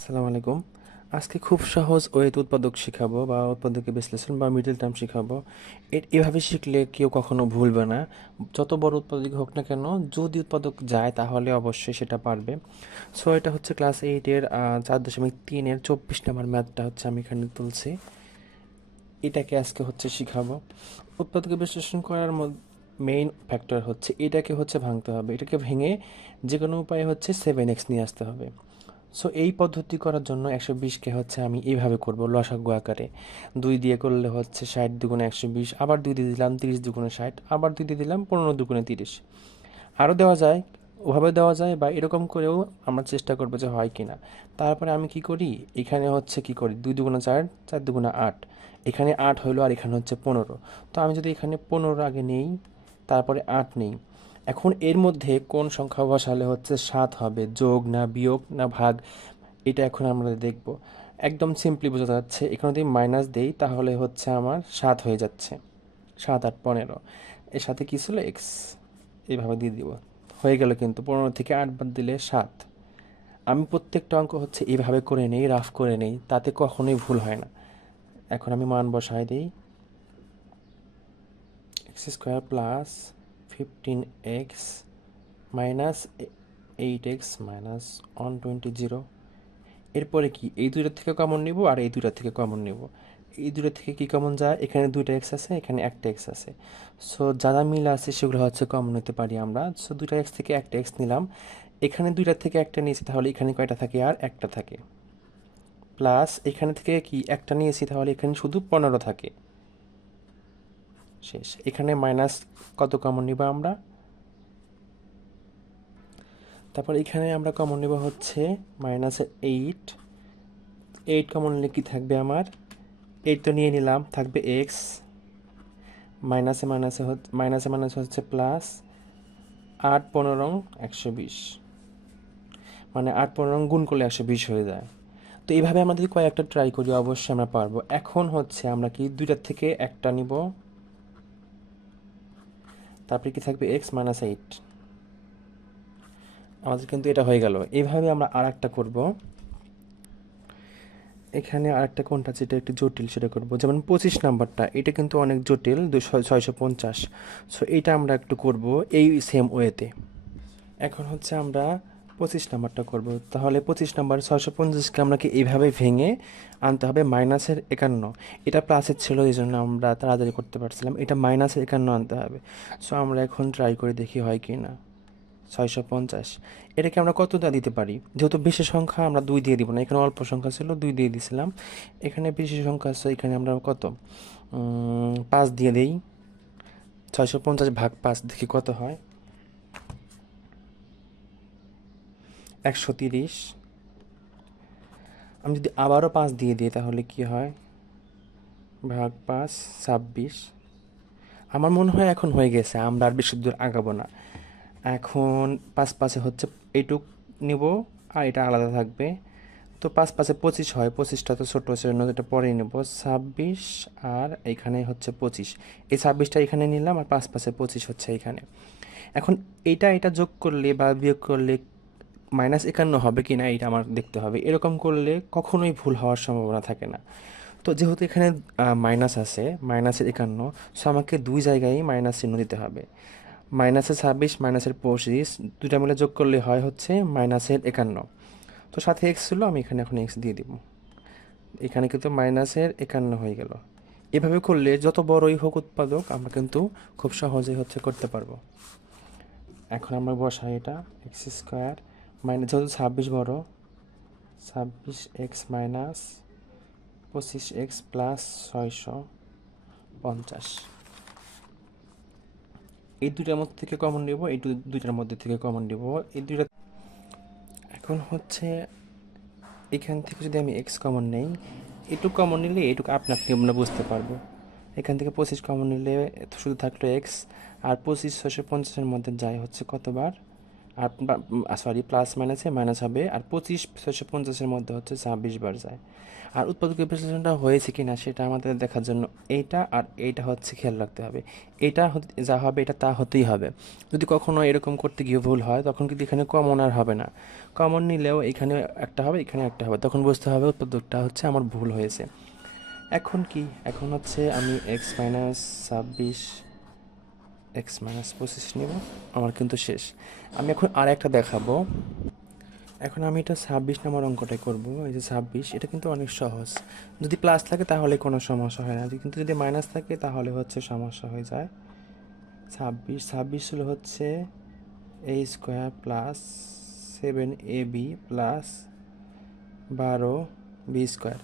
আসসালামু আলাইকুম। আজকে খুব সহজ ওয়েত উৎপাদক শেখাবো বা উৎপাদকের বিশ্লেষণ বা মিডল টার্ম শেখাবো। এভাবে শিখলে কেউ কখনো ভুলবে না। যত বড় উৎপাদক হোক না কেন, যদি উৎপাদক যায় তাহলে অবশ্যই সেটা পারবে। সো, এটা হচ্ছে ক্লাস এইটের চার দশমিক তিনের চব্বিশ নম্বর ম্যাথটা হচ্ছে আমি এখানে তুলছি। এটাকে আজকে হচ্ছে শিখাবো। উৎপাদকে বিশ্লেষণ করার মেইন ফ্যাক্টর হচ্ছে এটাকে হচ্ছে ভাঙতে হবে। এটাকে ভেঙে যে কোনো উপায়ে হচ্ছে সেভেন এক্স নিয়ে আসতে হবে। সো এই পদ্ধতি করার জন্য একশো বিশকে হচ্ছে আমি এইভাবে করব লসাগু আকারে। দুই দিয়ে করলে হচ্ছে ষাট দুগুণে একশো বিশ, আবার দুই দিয়ে দিলাম তিরিশ দুগুণে ষাট, আবার দুই দিয়ে দিলাম পনেরো দুগুণে তিরিশ। আরও দেওয়া যায়, ওভাবে দেওয়া যায় বা এরকম করেও আমরা চেষ্টা করব যে হয় কি না তারপরে আমি কি করি? এখানে হচ্ছে কি করি? দুই দুগুণা চার চার দুগুণা আট। এখানে আট হলো আর এখানে হচ্ছে পনেরো। তো আমি যদি এখানে পনেরো আগে নেই, তারপরে আট নেই এখন এর মধ্যে কোন সংখ্যা বসালে হচ্ছে সাত হবে? যোগ না বিয়োগ না ভাগ? এটা এখন আমরা দেখব। একদম সিম্পলি বোঝা যাচ্ছে, এখানে যদি মাইনাস দেই তাহলে হচ্ছে আমার সাত হয়ে যাচ্ছে। সাত আট পনেরো। এর সাথে কী ছিল? এক্স এইভাবে দিয়ে দিব। হয়ে গেল কিন্তু, পনেরো থেকে আট বাদ দিলে সাত। আমি প্রত্যেকটা অঙ্ক হচ্ছে এইভাবে করে নেই রাফ করে নেই, তাতে কখনোই ভুল হয় না। এখন আমি মান বসায় দিই। X square plus fifteen x minus eight x minus one twenty zero এরপরে কি? এই দুইটা থেকে কমন নিব আর এই দুইটা থেকে কমন নিব। এই দুইটা থেকে কি কমন যায়? এখানে দুইটা এক্স আছে, এখানে একটা এক্স আছে। সো যারা মিল আছে, সেগুলো হচ্ছে কমন নিতে পারি আমরা। সো দুইটা এক্স থেকে একটা এক্স নিলাম। এখানে দুইটা থেকে একটা নিয়েছি, তাহলে এখানে কয়টা থাকে? আর একটা থাকে। প্লাস এখানে থেকে কি? একটা নিয়েছি, তাহলে এখানে শুধু পনেরো থাকে। শেষ। এখানে মাইনাস কত কমন নিব আমরা? তারপর এখানে আমরা কমন নেব হচ্ছে মাইনাসের এইট এইট কমন নিলে কী থাকবে আমার? এইট তো নিয়ে নিলাম, থাকবে এক্স মাইনাসে মাইনাসে মাইনাসে মাইনাসে হচ্ছে প্লাস আট পনেরো একশো বিশ। মানে আট পনেরো গুণ করলে একশো বিশ হয়ে যায়। তো এইভাবে আমরা যদি কয়েকটা ট্রাই করি, অবশ্যই আমরা পারব। এখন হচ্ছে আমরা কি দুইটার থেকে একটা নিব। তারপরে কি থাকবে? এক্স মাইনাস এইট আমাদের কিন্তু এটা হয়ে গেল। এইভাবে আমরা আর একটা করব। এখানে আর একটা কোনটা যেটা একটু জটিল সেটা করব। যেমন পঁচিশ নাম্বারটা, এটা কিন্তু অনেক জটিল দুশো ছয়শো পঞ্চাশ। সো এটা আমরা একটু করব এই সেম ওয়েতে এখন হচ্ছে আমরা পঁচিশ নাম্বারটা করব। তাহলে পঁচিশ নাম্বার ছয়শো পঞ্চাশকে আমরা কি এইভাবে ভেঙে আনতে হবে? মাইনাসের একান্ন। এটা প্লাসের ছিল, এই জন্য আমরা তাড়াতাড়ি করতে পারছিলাম। এটা মাইনাসের একান্ন আনতে হবে। সো আমরা এখন ট্রাই করে দেখি হয় কি না ছয়শো পঞ্চাশ। এটাকে আমরা কতটা দিতে পারি? যেহেতু বেশি সংখ্যা আমরা দুই দিয়ে দিব না। এখানে অল্প সংখ্যা ছিল, দুই দিয়ে দিছিলাম। এখানে বেশি সংখ্যা আছে, এখানে আমরা কত? পাঁচ দিয়ে দেই। ছয়শো পঞ্চাশ ভাগ পাঁচ দেখি কত হয়? একশো তিরিশ। আমি যদি আবারও পাঁচ দিয়ে দিই তাহলে কি হয়? ভাগ পাঁচ, ছাব্বিশ। আমার মনে হয় এখন হয়ে গেছে, আমরা আর বেশি দূর আগাবো না। এখন পাঁচ পাশে হচ্ছে এইটুক নিব, আর এটা আলাদা থাকবে। তো পাঁচ পাশে পঁচিশ হয়, পঁচিশটা তো ছোটো সেজন্য এটা পরেই নেব। ছাব্বিশ আর এখানে হচ্ছে পঁচিশ। এই ছাব্বিশটা এখানে নিলাম আর পাঁচ পাশে পঁচিশ হচ্ছে এখানে। এখন এটা এটা যোগ করলে বা বিয়োগ করলে মাইনাস একান্ন হবে কি না এটা আমার দেখতে হবে। এরকম করলে কখনোই ভুল হওয়ার সম্ভাবনা থাকে না। তো যেহেতু এখানে মাইনাস আছে, মাইনাসের একান্ন, সো আমাকে দুই জায়গায় মাইনাস চিহ্ন দিতে হবে। মাইনাসের ছাব্বিশ, মাইনাসের পঁচিশ দুটা মিলে যোগ করলে হয় হচ্ছে মাইনাসের একান্ন। তো সাথে এক্স ছিল, আমি এখানে এখন এক্স দিয়ে দিব। এখানে কিন্তু মাইনাসের একান্ন হয়ে গেল। এভাবে করলে যত বড়ই হোক উৎপাদক, আমরা কিন্তু খুব সহজেই হচ্ছে করতে পারব। এখন আমরা বসাই এটা এক্স স্কোয়ার মাইনাস যেহেতু ছাব্বিশ বড়, ছাব্বিশ এক্স মাইনাস পঁচিশ এক্স প্লাস ছয়শো পঞ্চাশ। এই দুইটার মধ্যে থেকে কমন নেব, এই দুইটার মধ্যে থেকে কমন নেব। এই দুইটা এখন হচ্ছে এখান থেকে যদি আমি এক্স কমন নেই, এটুকু কমন নিলে এটুকু আপনা আপনি আমরা বুঝতে পারব। এখান থেকে পঁচিশ কমন নিলে শুধু থাকল এক্স, আর পঁচিশ ছশো পঞ্চাশের মধ্যে যায় হচ্ছে কতবার? আর সরি প্লাস মাইনাসে মাইনাস হবে, আর পঁচিশ, ছয়শো পঞ্চাশের মধ্যে হচ্ছে ছাব্বিশ বার যায়। আর উৎপাদকের বিশ্লেষণটা হয়েছে কি না সেটা আমাদের দেখার জন্য এইটা, আর এইটা হচ্ছে খেয়াল রাখতে হবে। এটা যা হবে এটা তা হতেই হবে। যদি কখনো এরকম করতে গিয়ে ভুল হয়, তখন কিন্তু এখানে কমন আর হবে না। কমন নিলেও এখানে একটা হবে, এখানে একটা হবে। তখন বুঝতে হবে উৎপাদকটা হচ্ছে আমার ভুল হয়েছে। এখন কি? এখন হচ্ছে আমি এক্স মাইনাস ছাব্বিশ এক্স মাইনাস পঁচিশ নেব। আমার কিন্তু শেষ। আমি এখন আর একটা দেখাবো। এখন আমি এটা ছাব্বিশ নম্বর অঙ্কটাই করব। এই যে ছাব্বিশ, এটা কিন্তু অনেক সহজ। যদি প্লাস থাকে তাহলে কোনো সমস্যা হয় না। কিন্তু যদি মাইনাস থাকে তাহলে হচ্ছে সমস্যা হয়ে যায়। ছাব্বিশ ছাব্বিশ হলো হচ্ছে a square plus seven a b plus বারো বি স্কোয়ার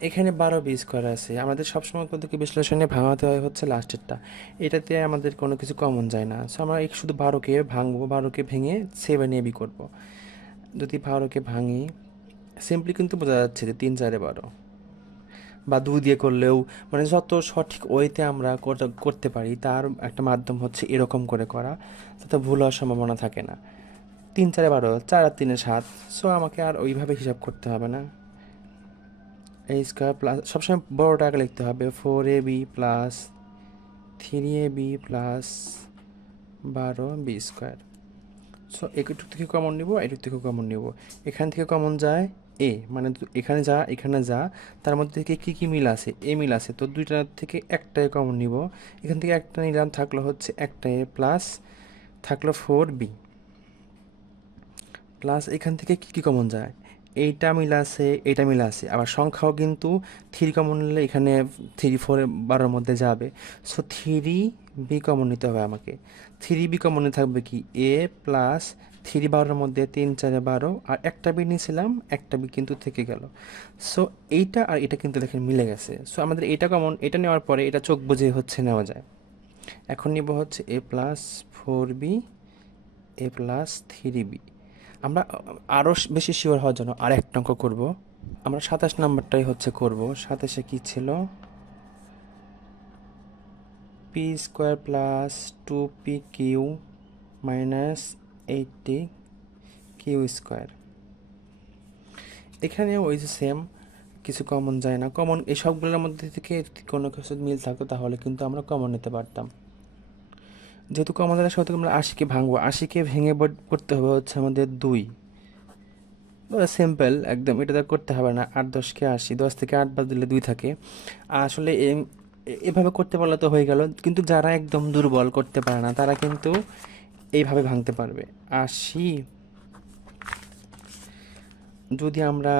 এখানে বারো বি স্কোয়ার আছে। আমাদের সবসময় পদ্ধতি বিশ্লেষণে ভাঙাতে হয় হচ্ছে লাস্টেরটা এটাতে আমাদের কোনো কিছু কমন যায় না। সো আমরা শুধু বারোকে ভাঙবো, বারোকে ভেঙে সেভেন এ বি করব। যদি বারোকে ভাঙি সিম্পলি কিন্তু বোঝা যাচ্ছে যে তিন চারে বারো। বা দুই দিয়ে করলেও মানে যত সঠিক ওয়েতে আমরা করতে- পারি, তার একটা মাধ্যম হচ্ছে এরকম করে করা যাতে ভুল হওয়ার সম্ভাবনা থাকে না। তিন চারে বারো, চার আর তিনে সাত। সো আমাকে আর ওইভাবে হিসাব করতে হবে না। এই স্কোয়ার প্লাস সবসময় বড়োটা আগে লিখতে হবে। Four a b plus three a b plus বারো বি স্কোয়ার সো একটু থেকে কমন নিব একটু থেকে কমন নিব। এখান থেকে কমন যায় এ মানে এখানে যা এখানে যা। তার মধ্যে থেকে কী কী মিল আছে? এ মিল আছে। তো দুইটা থেকে একটাই কমন নিব। এখান থেকে একটা নিলাম, থাকল হচ্ছে একটা এ প্লাস থাকল ফোর বি প্লাস এখান থেকে কী কী কমন যায়? এইটা মিল আছে, এইটা মিল আছে। আবার সংখ্যাও কিন্তু থ্রি কমন নিলে এখানে থ্রি ফোর বারোর মধ্যে যাবে। সো থ্রি বি কমন নিতে হবে আমাকে। থ্রি বি কমনে থাকবে কি? এ প্লাস থ্রি বারোর মধ্যে তিন, চারে বারো। আর একটা বি নিয়েছিলাম, একটা বি কিন্তু থেকে গেল। সো এইটা আর এটা কিন্তু দেখেন মিলে গেছে। সো আমাদের এটা কমন এটা নেওয়ার পরে এটা চোখ বুঝে হচ্ছে নেওয়া যায়। এখন নিব হচ্ছে a plus four b a plus three b আমরা আরও বেশি শিওর হওয়ার জন্য আর একটা অঙ্ক করব। আমরা সাতাশ নাম্বারটাই হচ্ছে করব। সাতাশে কি ছিল? P square plus two p q minus eighty q square এখানে ওই যে সেম কিছু কমন যায় না। কমন এই সবগুলোর মধ্যে থেকে কোনো কিছু মিল থাকতো তাহলে কিন্তু আমরা কমন নিতে পারতাম। যেহেতু দ্বারা সত্যি আমরা আশিকে ভাঙবো, আশিকে ভেঙে করতে হবে হচ্ছে আমাদের দুই। সিম্পল একদম, এটা তো করতে হবে না। আট দশকে আশি, দশ থেকে আট বাদ দিলে দুই থাকে। আসলে এভাবে করতে পারলে তো হয়ে গেল। কিন্তু যারা একদম দুর্বল করতে পারে না, তারা কিন্তু এইভাবে ভাঙতে পারবে। আশি, যদি আমরা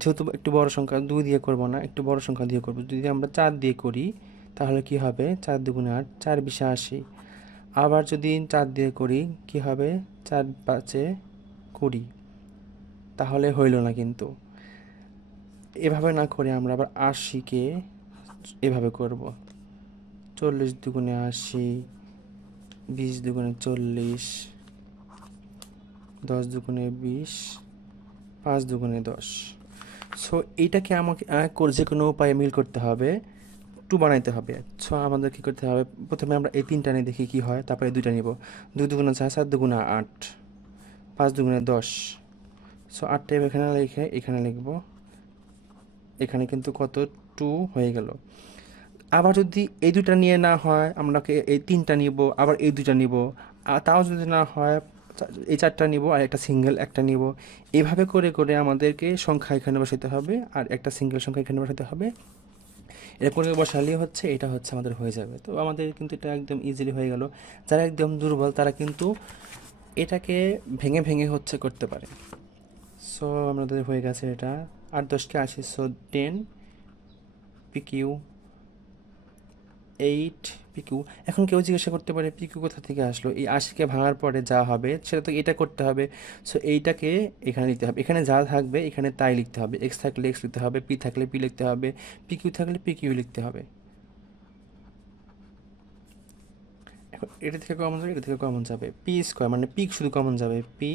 যেহেতু একটু বড় সংখ্যা, দুই দিয়ে করব না, একটু বড় সংখ্যা দিয়ে করব। যদি আমরা চার দিয়ে করি, তাহলে কি হবে? চার দুগুণে আট, চার বিশে আশি। আবার যদি চার দিয়ে করি, কি হবে? চার পাঁচে কুড়ি। তাহলে হইল না কিন্তু। এভাবে না করে আমরা আবার আশিকে এভাবে করব। চল্লিশ দুগুণে আশি, বিশ দুগুণে চল্লিশ, দশ দুগুণে বিশ, পাঁচ দুগুণে দশ। সো এইটাকে আমাকে যে কোনো উপায়ে মিল করতে হবে। টু বানাইতে হবে। সো আমাদের কী করতে হবে? প্রথমে আমরা এই তিনটা নিয়ে দেখি কী হয়, তারপরে দুইটা নিব। দুই দুগুণে চার চার দুগুণে আট, পাঁচ দুগুণে দশ। সো আটটা এখানে লিখে, এখানে লিখব। এখানে কিন্তু কত? টু হয়ে গেল। আবার যদি এই দুটা নিয়ে না হয় আমরাকে এই তিনটা নিব, আবার এই দুটা নিব। তাও যদি না হয় এই চারটা নিব আর একটা সিঙ্গেল একটা নিব। এভাবে করে করে আমাদেরকে সংখ্যা এখানে বসাতে হবে আর একটা সিঙ্গেল সংখ্যা এখানে বসাতে হবে। এটা করে হচ্ছে, এটা হচ্ছে আমাদের হয়ে যাবে। তো আমাদের কিন্তু এটা একদম ইজিলি হয়ে গেল। যারা একদম দুর্বল, তারা কিন্তু এটাকে ভেঙে ভেঙে হচ্ছে করতে পারে। সো আমাদের হয়ে গেছে এটা। আট দশকে আশি so ten p q eight p q এখন কেউ জিজ্ঞাসা করতে পারে, পিকু কোথা থেকে আসলো? এই আশিকে ভাঙার পরে যা হবে, সেটা তো এটা করতে হবে। সো এইটাকে এখানে লিখতে হবে। এখানে যা থাকবে, এখানে তাই লিখতে হবে। এক্স থাকলে এক্স লিখতে হবে পি থাকলে পি লিখতে হবে পিকিউ থাকলে পিকিউ লিখতে হবে। এটা থেকে কমন যাবে, এটা থেকে কমন যাবে। পি স্কোয়ার মানে পিক শুধু কমন যাবে। পি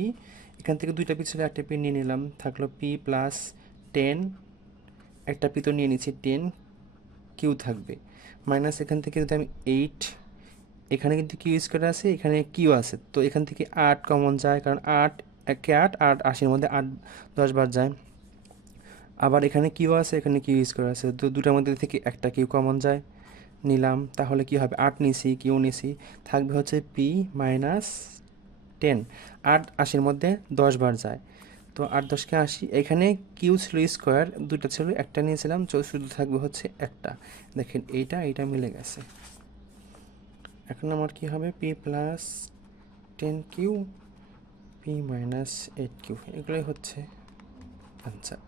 এখান থেকে দুইটা পি ছিল, একটা পি নিয়ে নিলাম। থাকল পি প্লাস টেন একটা পি তো নিয়ে নিচ্ছি টেন কিউ থাকবে। মাইনাস এখান থেকে যদি আমি এইট এখানে কিন্তু কিউ স্কোয়ার আছে, এখানে কিউ আছে। তো এখান থেকে আট কমন যায়, কারণ আট একে আট আট আশির মধ্যে আট, দশ বার যায়। আবার এখানে কিউ আছে, এখানে কিউ স্কোয়ার আছে। তো দুটার মধ্যে থেকে একটা কিউ কমন যায়। নিলাম, তাহলে কি হবে? আট নিছি কিউ নিছি। থাকবে হচ্ছে পি মাইনাস টেন আট আশির মধ্যে দশ বার যায়। তো আট দশকে আশি। এখানে কিউ ছিল স্কোয়ার দুটা ছিল, একটা নিয়েছিলাম শুধু থাকবে হচ্ছে একটা। দেখেন এইটা এইটা মিলে গেছে। এখন আমার কি হবে? P plus ten q p minus eight q এগুলোই হচ্ছে আনসার